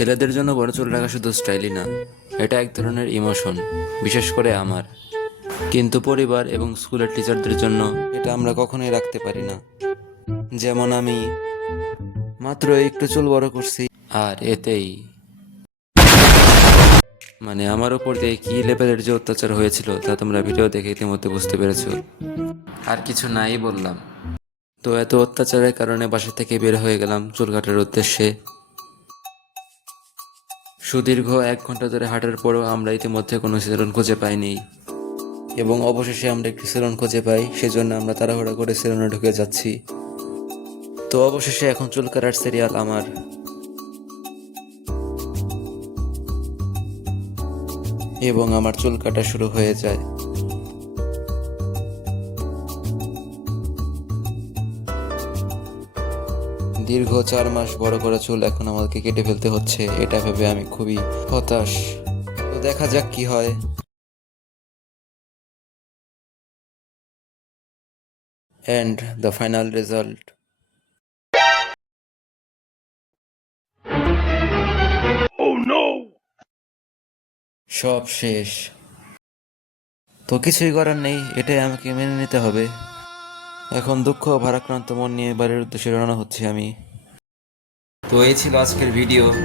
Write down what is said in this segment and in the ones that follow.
ছেলেদের জন্য বড় চুল রাখা শুধু স্টাইলই না, এটা এক ধরনের ইমোশন, বিশেষ করে আমার। কিন্তু পরিবার এবং স্কুলের টিচারদের জন্য এটা আমরা কখনোই রাখতে পারি না। যেমন আমি মাত্র একটু চুল বড় করছি, আর এতেই মানে আমার ওপর দিয়ে কি লেভেলের যে অত্যাচার হয়েছিল তা তোমরা ভিডিও দেখে ইতিমধ্যে বুঝতে পেরেছো। আর কিছু নাই বললাম। তো এত অত্যাচারের কারণে বাসা থেকে বের হয়ে গেলাম চুল কাটার উদ্দেশ্যে। সুদীর্ঘ 1 ঘন্টা ধরে হাঁটার পরও আমরা ইতিমধ্যে কোনো সেলুন খুঁজে পাইনি, এবং অবশেষে আমরা একটি সেলুন খুঁজে পাই। সেজন্য আমরা তাড়াহুড়া করে সেলুনে ঢুকে যাচ্ছি। তো অবশেষে এখন চুল কাটার সিরিয়াল আমার, এবং আমার চুল কাটা শুরু হয়ে যায়। দীর্ঘ 4 মাস বড় করা চুল এখন আমাকে কেটে ফেলতে হচ্ছে, এটা ভেবে আমি খুবই হতাশ। তো দেখা যাক কি হয়। And the final result. সব শেষ। তো কিছুই করার নেই, এটাই আমাকে মেনে নিতে হবে। এখন দুঃখ ও ভারাক্রান্ত মন নিয়ে বাড়ির উদ্দেশ্যে রওনা হচ্ছি আমি। তো এই ছিল আজকের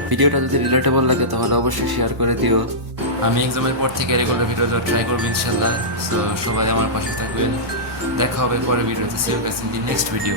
ভিডিওটা যদি রিলেটেবল লাগে তাহলে অবশ্যই শেয়ার করে দিও। আমি এক্সামের পর থেকে রেগুলার ভিডিও দেওয়ার ট্রাই করবো ইনশাল্লাহ। সো সবাই আমার পাশে থাকবেন। দেখা হবে পরের ভিডিওতে। See you guys in the next video.